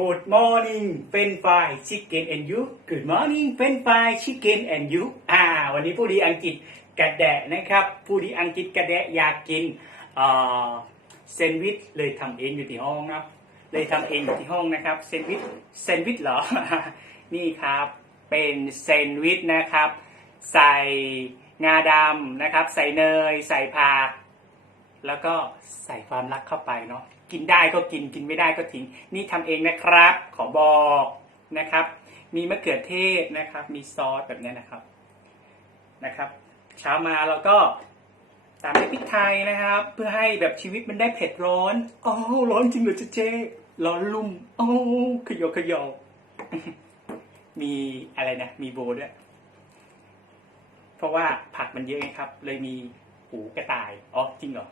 Good morning เป็นไฟ chicken and you Good morning เป็นไฟ chicken and you อ่า วันนี้ผู้ดีอังกฤษกระแดะนะครับ ผู้ดีอังกฤษกระแดะอยากกินเอ่อแซนด์วิชเลยทำเองอยู่ที่ห้องนะเลยทำเองอยู่ที่ห้องนะครับแซนด์วิชแซนด์วิชเหรอ นี่ครับเป็นแซนด์วิชนะครับ ใส่งาดำนะครับ ใส่เนย ใส่ผัก แล้วก็ใส่ความรักเข้าไปเนาะกินได้ก็กินกินไม่ได้ก็ทิ้ง นี่ทำเองนะครับ ขอบอกนะครับ มีมะเขือเทศนะครับ มีซอสแบบนี้นะครับนะครับ เช้ามาเราก็ตามด้วยพริกไทยนะครับ เพื่อให้แบบชีวิตมันได้เผ็ดร้อนอ๋อร้อนจริงเหรอเจ๊เจ๊ร้อนลุ่มโอ้ขยอขยอมีอะไรนะ มีโบด้วย เพราะว่าผักมันเยอะไงครับ เลยมี หูกระต่ายอ๋อจริงเหรอ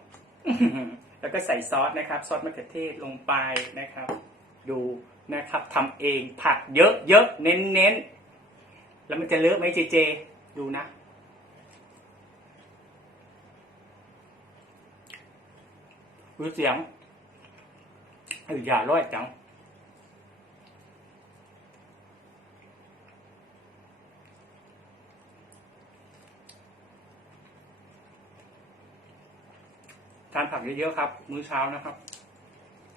แล้วก็ใส่ซอสนะครับซอสมะเขือเทศลงไปนะครับ ดูนะครับทำเองผักเยอะเยอะเน้นเน้นๆแล้วมันจะเลอะไหมเจเจ ดูนะรู้เสียงเอออย่าร้อยจัง ทานผักเยอะๆครับ มื้อเช้านะครับ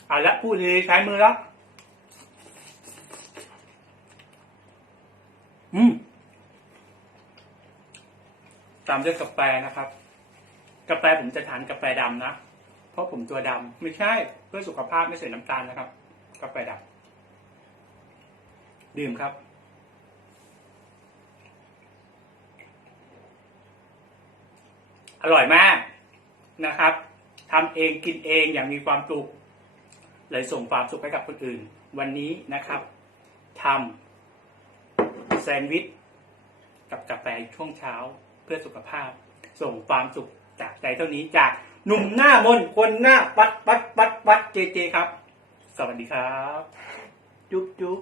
อะและพูดเลยใช้มือแล้วอืมตามด้วยกาแฟนะครับ กาแฟผมจะทานกาแฟดำนะ เพราะผมตัวดำไม่ใช่ เพื่อสุขภาพไม่ใส่น้ำตาลนะครับ กาแฟดำดื่มครับอร่อยมากนะครับ ทำเองกินเองอย่างมีความสุข เลยส่งความสุขให้กับคนอื่น วันนี้นะครับทำแซนด์วิชกับกาแฟช่วงเช้าเพื่อสุขภาพ ส่งความสุขจากใจเท่านี้จากหนุ่มหน้ามนคนหน้าปัดปัดปัดปัดเจเจครับ สวัสดีครับ จุ๊บจุ๊บ